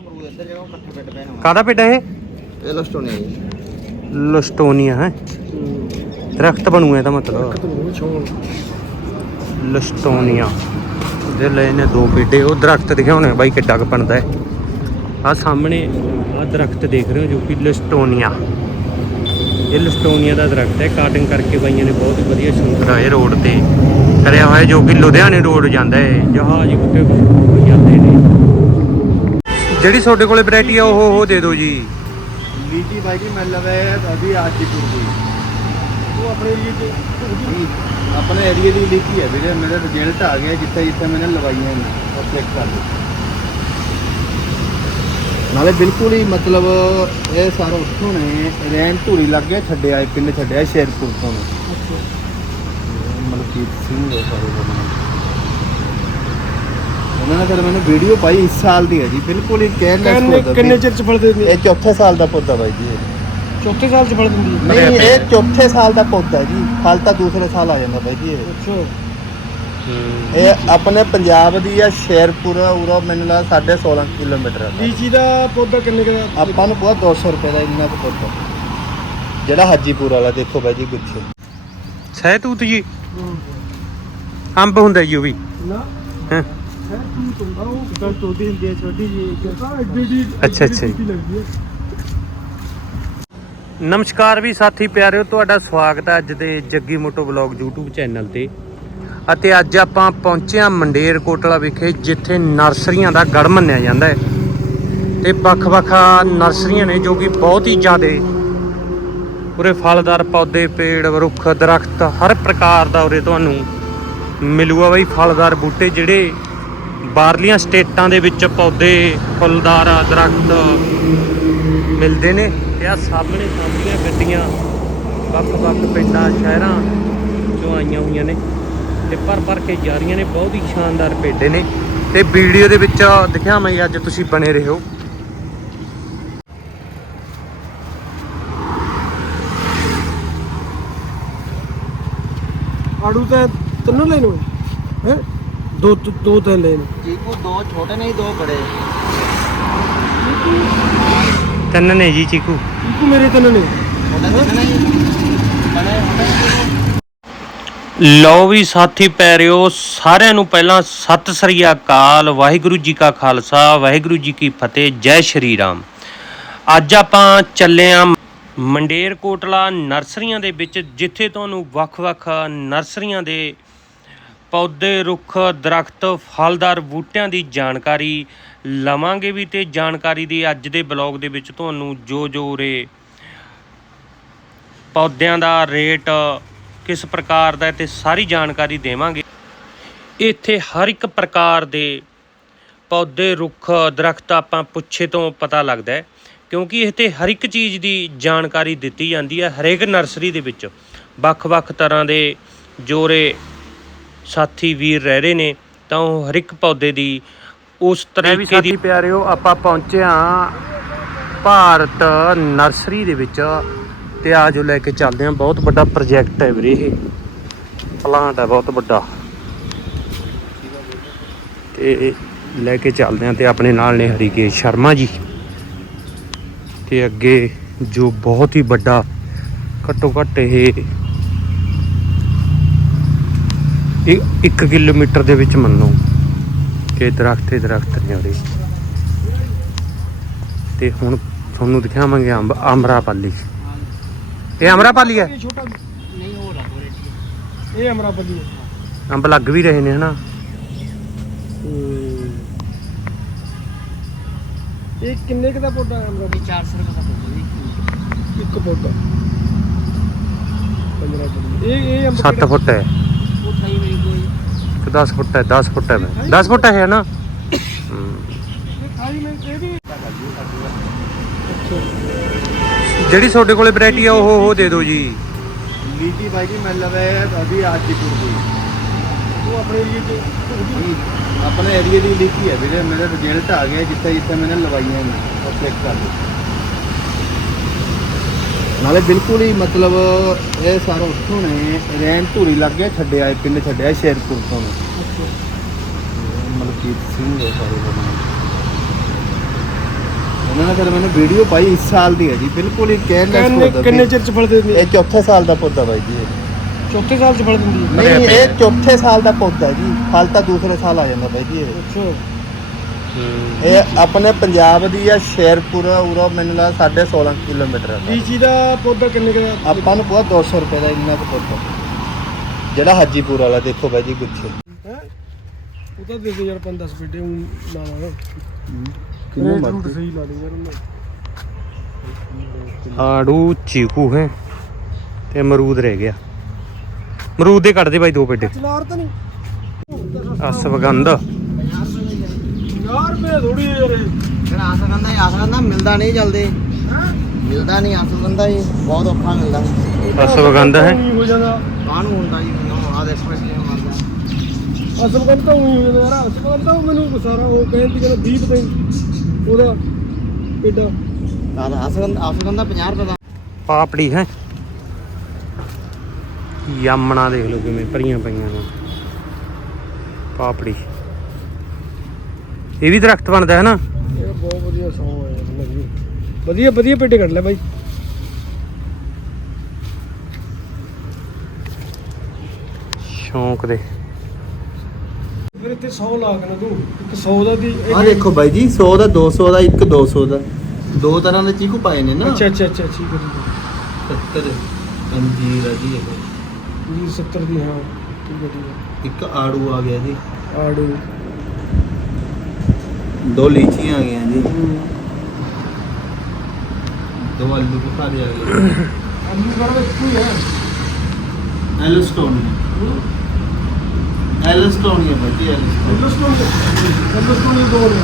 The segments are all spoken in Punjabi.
ਅਮਰੂਦ ਇੱਧਰ ਜਗ੍ਹਾ ਇਕੱਠੇ ਪਿੰਡ ਪਏ ਨੇ ਕਾਦਾ ਪਿੰਡ ਇਹ? ਇਹ ਲਸਟੋਨੀ ਜੀ। ਲਸਟੋਨੀਆ ਹੈ? ਦਰਖਤ ਬਣੂ ਇਹਦਾ ਮਤਲਬ। ਛੋਣ ਲਸਟੋਨੀਆ। ਦੇ ਲਏ ਨੇ ਦੋ ਪੇਡੇ ਉਹ ਦਰਖਤ ਦਿਖਾਉਣੇ ਬਾਈ ਕਿੱਡਾ ਕੁ ਬਣਦਾ ਹੈ। ਆ ਸਾਹਮਣੇ ਆ ਦਰਖਤ ਦੇਖ ਰਹੇ ਹੋ ਜੋ ਕਿ ਲਸਟੋਨੀਆ। ਇਹ ਲਸਟੋਨੀਆ ਦਾ ਦਰਖਤ ਹੈ ਕਾਟਿੰਗ ਕਰਕੇ ਬਾਈਆਂ ਨੇ ਬਹੁਤ ਹੀ ਵਧੀਆ ਸੁੰਦਰ ਇਹ ਰੋਡ ਤੇ। ਕਰਿਆ ਹੋਇਆ ਜੋ ਕਿ ਲੁਧਿਆਣੇ ਰੋਡ ਜਾਂਦਾ ਹੈ ਜਹਾਜ਼ ਉੱਤੇ ਜਾਂਦੇ ਨੇ। ਜਿਹੜੀ ਤੁਹਾਡੇ ਕੋਲੇ ਵੈਰਾਈਟੀ ਆ ਉਹ ਉਹ ਦੇ ਦਿਓ ਜੀ। ਲੀਚੀ ਬਾਈ ਜੀ ਮੈਂ ਲਵੇ ਅਭੀ ਅੱਜ ਦੀ। ਟੁਰ ਉਹ ਆਪਣੇ ਏਰੀਏ ਤੇ ਗਈ ਆਪਣੇ ਏਰੀਆ ਦੀ ਲੀਚੀ ਹੈ ਵੀਰੇ ਮੇਰੇ ਰਿਜ਼ਲਟ ਆ ਗਿਆ ਜਿੱਥੇ ਜਿੱਥੇ ਮੈंने ਲਵਾਈਆਂ ਨੇ ਉਹ ਚੈੱਕ ਕਰ ਲਓ। ਨਾਲੇ ਬਿਲਕੁਲ ਹੀ ਮਤਲਬ ਇਹ ਸਾਰਾ ਉੱਥੋਂ ਨੇ ਰੈਣ ਧੂਰੀ ਲੱਗ ਗਿਆ ਛੱਡਿਆ ਇਹ ਪਿੰਡ ਛੱਡਿਆ ਸ਼ੇਰਪੁਰ ਤੋਂ। ਮਲਕੀਤ ਸਿੰਘ ਹੈ ਸਾਰੇ ਬੰਦੇ ਉਹਨਾਂ ਨੇ ਫਿਰ ਮੈਨੂੰ ਵੀਡੀਓ ਪਾਈ ਇਸ ਸਾਲ ਦੀ ਹੈ ਜੀ ਬਿਲਕੁਲ ਹੀ ਕਹਿਣ ਦਾ ਕਿੰਨੇ ਕਿੰਨੇ ਚਿਰ ਚ ਫਲ ਦਿੰਦੀ ਇਹ ਚੌਥੇ ਸਾਲ ਦਾ ਪੌਦਾ ਬਾਈ ਜੀ। ਚੌਥੇ ਸਾਲ ਚ ਫਲ ਦਿੰਦੀ ਨਹੀਂ ਇਹ ਚੌਥੇ ਸਾਲ ਦਾ ਪੌਦਾ ਹੈ ਜੀ। ਫਲ ਤਾਂ ਦੂਸਰੇ ਸਾਲ ਆ ਜਾਂਦਾ ਬਾਈ ਜੀ ਇਹ। ਅੱਛਾ। ਇਹ ਆਪਣੇ ਪੰਜਾਬ ਦੀ ਆ ਸ਼ੇਰਪੁਰ ਉਰਾ ਮੈਨੂੰ ਲੱਗਦਾ 16.5 ਕਿਲੋਮੀਟਰ ਹੈ ਲੀਚੀ ਦਾ ਪੌਦਾ ਕਿੰਨੇ ਕੁ ਦਾ? ਆਪਾਂ ਨੂੰ ਬਹੁਤ 200 ਰੁਪਏ ਦਾ ਇੰਨਾ ਕੁ ਪੌਦਾ। ਜਿਹੜਾ ਹਾਜੀਪੁਰ ਵਾਲਾ ਦੇਖੋ ਬਾਈ ਜੀ ਗੁੱਛੇ ਸਹਿਤੂਤ ਜੀ। ਅੰਬ ਹੁੰਦਾ ਜੀ ਉਹ ਵੀ। ਨਾ। ਹੈਂ। ਹੈ ਤੂੰ ਹੁੰਦੀ ਹੈ ਛੋਟੀ ਜੀ ਅੱਛਾ, ਅੱਛਾ ਜੀ। ਨਮਸਕਾਰ ਵੀ ਸਾਥੀ ਪਿਆਰਿਓ ਤੁਹਾਡਾ ਸਵਾਗਤ ਹੈ ਅੱਜ ਦੇ Jaggi moto blog YouTube channel ਤੇ ਅਤੇ ਅੱਜ ਆਪਾਂ ਪਹੁੰਚੇ ਹਾਂ ਮੰਡੇਰ ਕੋਟਲਾ ਵਿਖੇ ਜਿੱਥੇ ਨਰਸਰੀਆਂ ਦਾ ਗੜ ਮੰਨਿਆ ਜਾਂਦਾ ਹੈ ਤੇ ਵੱਖ-ਵੱਖ ਨਰਸਰੀਆਂ ਨੇ ਜੋ ਕਿ ਬਹੁਤ ਹੀ ਜ਼ਿਆਦੇ ਉਰੇ ਫਲਦਾਰ ਪੌਦੇ ਪੇੜ ਰੁੱਖ ਦਰਖਤ ਹਰ ਪ੍ਰਕਾਰ ਦਾ ਉਰੇ ਤੁਹਾਨੂੰ ਮਿਲੂਗਾ ਬਈ ਫਲਦਾਰ ਬੂਟੇ ਜਿਹੜੇ ਬਾਹਰਲੀਆਂ ਸਟੇਟਾਂ ਦੇ ਵਿੱਚ ਪੌਦੇ, ਫੁੱਲਦਾਰ, ਦਰਖਤ ਮਿਲਦੇ ਨੇ ਤੇ ਆ ਸਾਹਮਣੇ ਸਾਹਮਣੀਆਂ ਗੱਡੀਆਂ ਵੱਖ-ਵੱਖ ਪਿੰਡਾਂ, ਸ਼ਹਿਰਾਂ ਚੋਂ ਆਈਆਂ ਹੋਈਆਂ ਨੇ ਤੇ ਭਰ ਭਰ ਕੇ ਜਾ ਰਹੀਆਂ ਨੇ, ਬਹੁਤ ਹੀ ਸ਼ਾਨਦਾਰ ਪੇਡੇ ਨੇ ਤੇ ਵੀਡੀਓ ਦੇ ਵਿੱਚ ਦਿਖਾਵਾਂ ਅੱਜ ਤੁਸੀਂ ਬਣੇ ਰਹੋ। ਆੜੂ ਤਾਂ ਤਿੰਨੋਂ ਲੈਣ ਹੋਏ ਹੈ? ਦੋ ਦੋ ਤਾਂ ਲੈਣ ਚੀਕੂ ਦੋ ਛੋਟੇ ਨਹੀਂ ਦੋ ਬੜੇ। ਤਿੰਨ ਨੇ ਜੀ ਚੀਕੂ। ਇੱਕੋ ਮੇਰੇ ਤਿੰਨ ਨੇ। ਛੋਟੇ ਤਿੰਨ ਨਹੀਂ ਬੜੇ ਹੁੰਦੇ ਲਓ ਵੀ ਸਾਥੀ ਪੈਰਿਓ ਸਾਰਿਆਂ ਨੂੰ ਪਹਿਲਾਂ ਸਤਿ ਸ੍ਰੀ ਅਕਾਲ ਵਾਹਿਗੁਰੂ ਜੀ ਕਾ ਖਾਲਸਾ ਵਾਹਿਗੁਰੂ ਜੀ ਕੀ ਫਤਿਹ ਜੈ ਸ਼੍ਰੀ ਰਾਮ। ਅੱਜ ਆਪਾਂ ਚੱਲੇ ਆਂ ਮੰਡੇਰ ਕੋਟਲਾ ਨਰਸਰੀਆਂ ਦੇ ਵਿੱਚ ਜਿੱਥੇ ਤੁਹਾਨੂੰ ਵੱਖ-ਵੱਖ ਨਰਸਰੀਆਂ ਦੇ ਪੌਦੇ, ਰੁੱਖ, ਦਰਖਤ, ਫਲਦਾਰ ਬੂਟਿਆਂ ਦੀ ਜਾਣਕਾਰੀ ਲਵਾਂਗੇ ਵੀ ਤੇ ਜਾਣਕਾਰੀ ਦੀ ਅੱਜ ਦੇ ਬਲੌਗ ਦੇ ਵਿੱਚ ਤੁਹਾਨੂੰ ਜੋ ਜੋ ਰੇ ਪੌਦਿਆਂ ਦਾ ਰੇਟ, ਕਿਸ ਪ੍ਰਕਾਰ ਦਾ ਹੈ ਤੇ ਸਾਰੀ ਜਾਣਕਾਰੀ ਦੇਵਾਂਗੇ। ਇੱਥੇ ਹਰ ਇੱਕ ਪ੍ਰਕਾਰ ਦੇ ਪੌਦੇ, ਰੁੱਖ, ਦਰਖਤ ਆਪਾਂ ਪੁੱਛੇ ਤੋਂ ਪਤਾ ਲੱਗਦਾ ਹੈ, ਕਿਉਂਕਿ ਇੱਥੇ ਹਰ ਇੱਕ ਚੀਜ਼ ਦੀ ਜਾਣਕਾਰੀ ਦਿੱਤੀ ਜਾਂਦੀ ਹੈ ਹਰੇਕ ਨਰਸਰੀ ਦੇ ਵਿੱਚ। ਵੱਖ-ਵੱਖ ਤਰ੍ਹਾਂ ਦੇ ਜੋਰੇ ਸਾਥੀ ਵੀਰ ਰਹਿ ਰਹੇ ਨੇ ਤਾਂ ਉਹ ਹਰ ਇੱਕ ਪੌਦੇ ਦੀ ਉਸ ਤਰੀਕੇ ਦੀ ਪਿਆਰਿਓ ਆਪਾਂ ਪਹੁੰਚੇ ਹਾਂ ਭਾਰਤ ਨਰਸਰੀ ਦੇ ਵਿੱਚ ਤੇ ਆ ਜੋ ਲੈ ਕੇ ਚੱਲਦੇ ਹਾਂ ਬਹੁਤ ਵੱਡਾ ਪ੍ਰੋਜੈਕਟ ਹੈ ਵੀਰੇ ਇਹ। ਪਲਾਂਟ ਹੈ ਬਹੁਤ ਵੱਡਾ। ਤੇ ਲੈ ਕੇ ਚੱਲਦੇ ਹਾਂ ਤੇ ਆਪਣੇ ਨਾਲ ਨੇ ਹਰੀਕੇਸ਼ ਸ਼ਰਮਾ ਜੀ। ਤੇ ਅੱਗੇ ਜੋ ਬਹੁਤ ਹੀ ਵੱਡਾ ਘੱਟੋ ਘੱਟ ਇਹ ਇਹ 1 ਕਿਲੋਮੀਟਰ ਦੇ ਵਿੱਚ ਮੰਨੋ ਕਿ ਦਰਖਤ ਹੀ ਦਰਖਤ ਨੇ ਉਰੇ। ਤੇ ਹੁਣ ਤੁਹਾਨੂੰ ਦਿਖਾਵਾਂਗੇ ਅੰਬ ਅਮਰਾਪਾਲੀ ਇਹ ਅਮਰਾਪਾਲੀ ਹੈ? ਇਹ ਛੋਟਾ ਨਹੀਂ ਹੋ ਰਹਾ ਇਹ ਅਮਰਾਪਤੀ ਹੈ। ਅੰਬ ਲੱਗ ਵੀ ਰਹੇ ਨੇ ਹਨਾ? ਇਹ ਕਿੰਨੇ ਕੁ ਦਾ ਪੌਦਾ ਹੈ ਅਮਰਾਪਤੀ 400 ਰੁਪਏ ਦਾ ਪੌਦਾ ਇੱਕ ਪੌਦਾ। 15 ਰੁਪਏ ਇਹ ਇਹ ਅੰਬ 7 ਫੁੱਟ ਹੈ। 10 ਫੁੱਟ ਹੈ 10 ਫੁੱਟ ਹੈ 10 ਫੁੱਟ ਹੈ ਨਾ। ਇਹ ਇਹ ਜਿਹੜੀ ਤੁਹਾਡੇ ਕੋਲੇ ਵੈਰਾਈਟੀ ਆ ਉਹ ਉਹ ਦੇ ਦਿਓ ਜੀ। ਲੀਚੀ ਬਾਈ ਜੀ ਮੈਂ ਲਵੇ ਅਭੀ ਅੱਜ ਦੀ ਟੁਰ ਗਈ ਉਹ ਆਪਣੇ ਏਰੀਏ ਤੇ ਆਪਣੇ ਏਰੀਆ ਦੀ ਲੀਚੀ ਹੈ ਵੀਰੇ ਮੇਰੇ ਰਿਜ਼ਲਟ ਆ ਗਿਆ ਜਿੱਥੇ ਜਿੱਥੇ ਮੈंने ਲਵਾਈਆਂ ਨੇ ਉਹ ਚੈੱਕ ਕਰ ਲਓ ਨਾਲੇ ਬਿਲਕੁਲ ਹੀ ਮਤਲਬ ਇਹ ਸਾਰਾ ਉੱਥੋਂ ਨੇ ਰੈਣ ਧੂਰੀ ਲੱਗ ਗਿਆ ਛੱਡਿਆ ਇਹ ਪਿੰਡ ਛੱਡਿਆ ਸ਼ੇਰਪੁਰ ਤੋਂ ਨੇ। ਮਲਕੀਤ ਸਿੰਘ ਹੈ ਸਾਰੇ ਬੰਦੇ ਉਹਨਾਂ ਨੇ ਫਿਰ ਮੈਨੂੰ ਵੀਡੀਓ ਪਾਈ ਇਸ ਸਾਲ ਦੀ ਹੈ ਜੀ ਬਿਲਕੁਲ ਹੀ ਕੇਅਰਲੈਸ ਕਿੰਨੇ ਪੌਦਾ ਕਿੰਨੇ। ਚਿਰ ਚ ਫਲ ਦਿੰਦੀ ਹੈ ਇਹ ਚੌਥੇ ਸਾਲ ਦਾ ਪੌਦਾ ਬਾਈ ਜੀ ਇਹ। ਚੌਥੇ ਸਾਲ ਚ ਫਲ ਦਿੰਦੀ ਹੈ ਨਹੀਂ ਇਹ ਚੌਥੇ ਸਾਲ ਦਾ ਪੌਦਾ ਹੈ ਜੀ ਫਲ ਤਾਂ ਦੂਸਰੇ ਸਾਲ ਆ ਜਾਂਦਾ ਬਾਈ ਜੀ ਇਹ ਅੱਛਾ ਇਹ ਆਪਣੇ ਪੰਜਾਬ ਦੀ ਆ ਸ਼ੇਰਪੁਰ ਉਰੋ ਮੈਨੂੰ ਲੱਗਦਾ 16.5 ਕਿਲੋਮੀਟਰ ਹੈ ਲੀਚੀ ਦਾ ਪੌਦਾ ਕਿੰਨੇ ਦਾ? ਆਪਾਂ ਨੂੰ ਪੂਰਾ 200 ਰੁਪਏ ਦਾ ਇੰਨਾ ਕੁ ਪੌਦਾ। ਜਿਹੜਾ ਹਾਜੀਪੁਰ ਵਾਲਾ ਦੇਖੋ ਬਾਈ ਜੀ ਗੁੱਛੇ ਹੈ? ਉਹ ਤਾਂ ਦੇ ਦੇ ਯਾਰ 5-10 ਬੇਟੇ ਹੁਣ ਲਾਵਾਂਗਾ। ਕਿੰਨੇ ਰੇਟ ਰੂਟ ਮਰਜ਼ੀ। ਸਹੀ ਲਾ ਦੇ ਯਾਰ ਉਹਨਾਂ ਆੜੂ ਚੀਕੂ ਹੈ। ਤੇ ਅਮਰੂਦ ਰਹਿ ਗਿਆ। ਅਮਰੂਦ ਦੇ ਕੱਢ ਦੇ ਬਾਈ ਦੋ ਪੇਡੇ ਚਲਾਰ ਤਾਂ ਨਹੀਂ। ਅਸਵਗੰਧ। 50 ਰੁਪਏ ਥੋੜੀ ਯਾਰ ਇਹ। ਜਿਹੜਾ ਆਸਗੰਦਾ ਹੀ ਆਸਗੰਦਾ ਮਿਲਦਾ ਨਹੀਂ ਜਲਦੀ। ਮਿਲਦਾ ਨਹੀਂ ਆਸਗੰਦਾ ਹੀ ਬਹੁਤ ਔਖਾ ਮਿਲਦਾ। ਅਸਵਗੰਧ ਹੈ? ਉਹੀ ਹੋ ਜਾਂਦਾ। ਕਾਹਨੂੰ ਹੁੰਦਾ ਜੀ ਮੈਨੂੰ? ਆ ਦੇਖੋ ਕਿਵੇਂ ਮਰਦਾ ਅਸਲ ਗੱਲ ਤਾਂ ਉਹੀ ਹੋ ਜਾਂਦਾ ਯਾਰ। ਅਸਲ ਗੱਲ ਤਾਂ ਮੈਨੂੰ ਸਾਰਾ ਉਹ ਕਹਿੰਦੀ ਕਹਿੰਦਾ 20 ਪਤੇ ਉਹਦਾ ਏਡਾ ਤਾਂ ਆਸਗੰਦਾ ਆਸਗੰਦਾ 50 ਰੁਪਏ ਦਾ। ਪਾਪੜੀ ਹੈ। ਯਾਮਣਾ ਦੇਖ ਲਓ ਕਿਵੇਂ ਭਰੀਆਂ ਪਈਆਂ ਨੇ। ਪਾਪੜੀ। ਇਹ ਵੀ ਦਰਖਤ ਬਣਦਾ ਹੈ ਨਾ? ਇਹ ਬਹੁਤ ਵਧੀਆ ਸੌਂ ਹੈ ਯਾਰ ਲੱਗੀ ਵਧੀਆ ਵਧੀਆ ਪੇਟੇ ਕੱਢ ਲੈ ਬਾਈ। ਸ਼ੌਂਕ ਦੇ। ਫਿਰ ਇੱਥੇ 100 ਲਾ ਕੇ ਨਾ ਤੂੰ ਇੱਕ 100 ਦਾ ਦੀ ਇੱਕ- ਆ ਦੇਖੋ ਬਾਈ ਜੀ 100 ਦਾ 200 ਦਾ ਇੱਕ 200 ਦਾ। ਦੋ ਤਰ੍ਹਾਂ ਦੇ ਚੀਕੂ ਪਾਏ ਨੇ ਨਾ। ਅੱਛਾ ਅੱਛਾ ਅੱਛਾ ਠੀਕ ਹੈ ਠੀਕ 70 ਅੰਜੀਰ ਆ ਜੀ ਇਹ। ਹੈ ਜੀ 70 ਦੀ ਹਾਂ ਠੀਕ ਹੈ ਠੀਕ ਹੈ। ਇੱਕ ਆੜੂ ਆ ਗਿਆ ਜੀ। ਆੜੂ। ਦੋ ਲੀਚੀਆਂ ਆ ਗਈਆਂ ਜੀ। ਦੋ ਆਲੂ ਬੁਖਾਰੇ ਆ ਗਏ। ਆਲੂ ਵੜ ਕੋਈ ਹੈ ਐਲਸਟੋਨ ਐਲਸਟੋਨ ਹੀ? ਹੈ ਬਾਈ ਜੀ ਐਲਸਟੋਨ ਹਿੰਦੁਸਤਾਨ ਦੇ ਦੇ ਦੋ ਨੇ।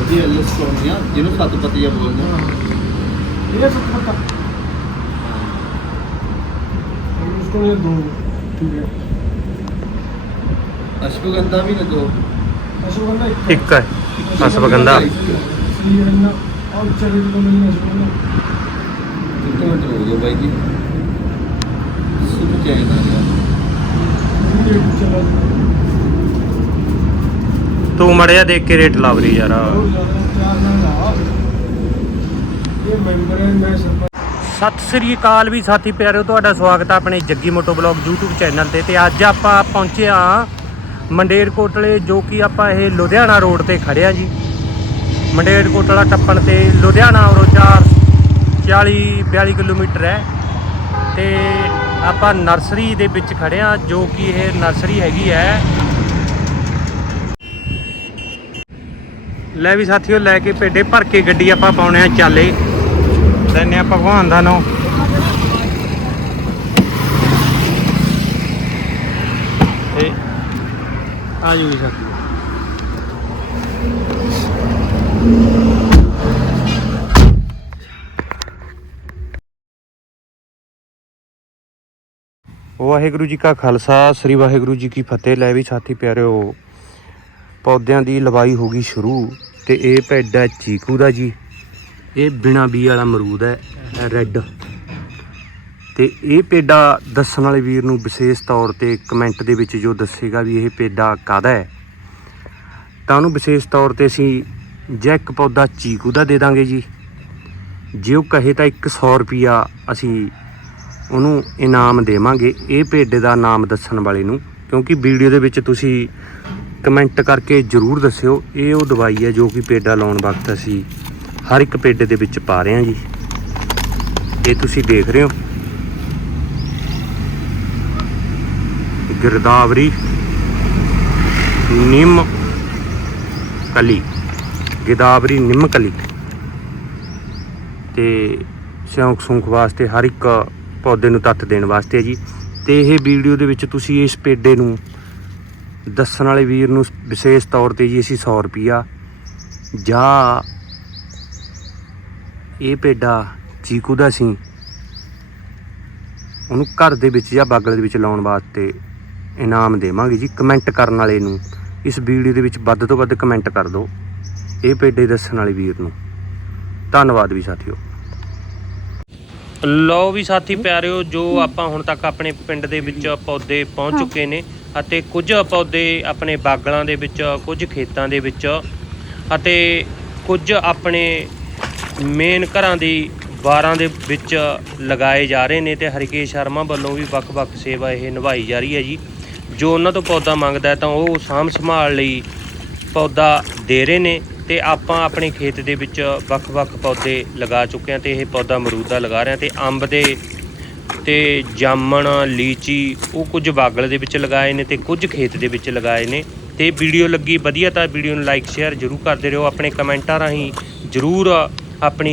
ਵਧੀਆ ਐਲਸਟੋਨ ਆ ਜਿਹਨੂੰ ਸੱਤ ਪਤੀਆ ਬੋਲਦੇ ਆ। ਇਹ ਸਭ ਪਤਾ। ਹਿੰਦੁਸਤਾਨ ਇੱਕ ਇੱਕ ਹੈ ਅਸਵਗੰਧਾ ਸਹੀ ਹੈ ਨਾ ਔਰ ਚਲੇ ਤੋਂ ਨਹੀਂ ਤੂੰ ਮੜਿਆ ਦੇਖ ਕੇ ਰੇਟ ਲਾਵਰੀ ਯਾਰ। ਸਤਿ ਸ੍ਰੀ ਅਕਾਲ ਵੀ ਸਾਥੀ ਪਿਆਰਿਓ, ਤੁਹਾਡਾ ਸਵਾਗਤ ਆ ਆਪਣੇ Jaggi moto blog YouTube channel ਤੇ ਤੇ ਅੱਜ ਆਪਾਂ ਪਹੁੰਚੇ ਹਾਂ ਮੰਡੇਰ ਕੋਟਲੇ ਜੋ ਕਿ ਆਪਾਂ ਇਹ ਲੁਧਿਆਣਾ ਰੋਡ ਤੇ ਖੜਿਆ ਜੀ। ਮੰਡੇਰ ਕੋਟਲਾ ਟੱਪਣ ਤੇ ਲੁਧਿਆਣਾ ਉਰੋਂ 4 40 42 ਕਿਲੋਮੀਟਰ ਹੈ। ਤੇ ਆਪਾਂ ਨਰਸਰੀ ਦੇ ਵਿੱਚ ਖੜਿਆ ਜੋ ਕਿ ਇਹ ਨਰਸਰੀ ਹੈਗੀ ਹੈ। ਲੈ ਵੀ ਸਾਥੀਓ, ਲੈ ਕੇ ਪੇਡੇ ਭਰ ਕੇ ਗੱਡੀ ਆਪਾਂ ਪਾਉਣੇ ਆ ਚਾਲੇ। ਲੈਨੇ ਆ ਭਗਵਾਨ ਦਾ ਨਾਮ। ਆ ਜੂਗੀ ਸਾਥੀਓ ਵਾਹਿਗੁਰੂ ਜੀ ਕਾ ਖਾਲਸਾ, ਸ੍ਰੀ ਵਾਹਿਗੁਰੂ ਜੀ ਕੀ ਫਤਿਹ। ਲੈ ਵੀ ਸਾਥੀ ਪਿਆਰਿਓ, ਪੌਦਿਆਂ ਦੀ ਲਵਾਈ ਹੋ ਗਈ ਸ਼ੁਰੂ ਤੇ ਇਹ ਪੈਡ ਹੈ ਚੀਕੂ ਦਾ ਜੀ। ਇਹ ਬਿਨਾ ਬੀ ਵਾਲਾ ਅਮਰੂਦ ਹੈ ਰੈੱਡ ਤੇ ਇਹ ਪੇਡਾ ਦੱਸਣ ਵਾਲੇ ਵੀਰ ਨੂੰ ਵਿਸ਼ੇਸ਼ ਤੌਰ ਤੇ ਕਮੈਂਟ ਦੇ ਵਿੱਚ ਜੋ ਦੱਸੇਗਾ ਵੀ ਇਹ ਪੇਡਾ ਕਾਦਾ ਹੈ, ਤਾਂ ਉਹਨੂੰ ਵਿਸ਼ੇਸ਼ ਤੌਰ ਤੇ ਅਸੀਂ ਜਾਂ ਇੱਕ ਪੌਦਾ ਚੀਕੂ ਦਾ ਦੇ ਦਾਂਗੇ ਜੀ। ਜੇ ਉਹ ਕਹੇ ਤਾਂ 100 ਰੁਪਿਆ ਅਸੀਂ ਉਹਨੂੰ ਇਨਾਮ ਦੇਵਾਂਗੇ, ਇਹ ਪੇਡੇ ਦਾ ਨਾਮ ਦੱਸਣ ਵਾਲੇ ਨੂੰ, ਕਿਉਂਕਿ ਵੀਡੀਓ ਦੇ ਵਿੱਚ ਤੁਸੀਂ ਕਮੈਂਟ ਕਰਕੇ ਜਰੂਰ ਦੱਸਿਓ, ਇਹ ਉਹ ਦਵਾਈ ਹੈ ਜੋ ਕਿ ਪੇਡਾ ਲਾਉਣ ਵਕਤ ਅਸੀਂ ਹਰ ਇੱਕ ਪੇਡੇ ਦੇ ਵਿੱਚ ਪਾ ਰਹੇ ਹਾਂ ਜੀ। ਇਹ ਤੁਸੀਂ ਦੇਖ ਰਹੇ ਹੋ। ਗਿਰਦਾਵਰੀ, ਨਿੰਮ ਕਲੀ, ਗਿਰਦਾਵਰੀ, ਨਿੰਮ ਕਲੀ ਤੇ ਸਿਉਂਕ ਸੌਂਕ ਵਾਸਤੇ ਹਰ ਇੱਕ ਪੌਦੇ ਨੂੰ ਤੱਤ ਦੇਣ ਵਾਸਤੇ ਹੈ ਜੀ। ਤੇ ਇਹ ਵੀਡੀਓ ਦੇ ਵਿੱਚ ਤੁਸੀਂ ਇਸ ਪੇਡੇ ਨੂੰ ਦੱਸਣ ਵਾਲੇ ਵੀਰ ਨੂੰ ਵਿਸ਼ੇਸ਼ ਤੌਰ ਤੇ ਜੀ ਅਸੀਂ 100 ਰੁਪਿਆ ਜਾਂ ਇਹ ਪੇਡਾ ਚੀਕੂ ਦਾ ਸੀ, ਉਹਨੂੰ ਘਰ ਦੇ ਵਿੱਚ ਜਾਂ ਬਾਗਲ ਦੇ ਵਿੱਚ ਲਾਉਣ ਵਾਸਤੇ ਇਨਾਮ ਦੇਵਾਂਗੇ ਜੀ ਕਮੈਂਟ ਕਰਨ ਵਾਲੇ ਨੂੰ। ਇਸ ਵੀਡੀਓ ਦੇ ਵਿੱਚ ਵੱਧ ਤੋਂ ਵੱਧ ਕਮੈਂਟ ਕਰ ਦਿਓ ਇਹ ਪੇਡੇ ਦੱਸਣ ਵਾਲੇ ਵੀਰ ਨੂੰ। ਧੰਨਵਾਦ ਵੀ ਸਾਥੀਓ। ਲੋ ਵੀ ਸਾਥੀ ਪਿਆਰਿਓ ਜੋ ਆਪਾਂ ਹੁਣ ਤੱਕ ਆਪਣੇ ਪਿੰਡ ਦੇ ਵਿੱਚ ਪੌਦੇ ਪਹੁੰਚ ਚੁੱਕੇ ਨੇ ਅਤੇ ਕੁਝ ਪੌਦੇ ਆਪਣੇ ਬਾਗਲਾਂ ਦੇ ਵਿੱਚ ਕੁਝ ਖੇਤਾਂ ਦੇ ਵਿੱਚ ਅਤੇ ਕੁਝ ਆਪਣੇ ਮੇਨ ਘਰਾਂ ਦੀ ਬਾਰਾਂ ਦੇ ਵਿੱਚ ਲਗਾਏ ਜਾ ਰਹੇ ਨੇ ਤੇ ਹਰੀਕੇ ਸ਼ਰਮਾ ਵੱਲੋਂ ਵੀ ਵੱਖ-ਵੱਖ ਸੇਵਾ ਇਹ ਨਿਭਾਈ ਜਾ ਰਹੀ ਹੈ ਜੀ। ਜੋ ਉਹਨਾਂ ਤੋਂ ਪੌਦਾ ਮੰਗਦਾ ਤਾਂ ਉਹ ਸਾਂਭ ਸੰਭਾਲ ਲਈ ਪੌਦਾ ਦੇ ਰਹੇ ਨੇ ਤੇ ਆਪਾਂ ਆਪਣੇ ਖੇਤ ਦੇ ਵਿੱਚ ਵੱਖ-ਵੱਖ ਪੌਦੇ ਲਗਾ ਚੁੱਕੇ ਹਾਂ ਤੇ ਇਹ ਪੌਦਾ ਅਮਰੂਦ ਦਾ ਲਗਾ ਰਹੇ ਹਾਂ ਤੇ ਅੰਬ ਦੇ ਤੇ ਜਾਮਣ, ਲੀਚੀ, ਉਹ ਕੁਝ ਬਾਗਲ ਦੇ ਵਿੱਚ ਲਗਾਏ ਨੇ ਤੇ ਕੁਝ ਖੇਤ ਦੇ ਵਿੱਚ ਲਗਾਏ ਨੇ ਤੇ ਵੀਡੀਓ ਲੱਗੀ ਵਧੀਆ ਤਾਂ ਵੀਡੀਓ ਨੂੰ ਲਾਈਕ, ਸ਼ੇਅਰ ਜਰੂਰ ਕਰਦੇ ਰਹੋ, ਆਪਣੇ ਕਮੈਂਟਾਂ ਰਾਹੀਂ ਜਰੂਰ ਆਪਣੀ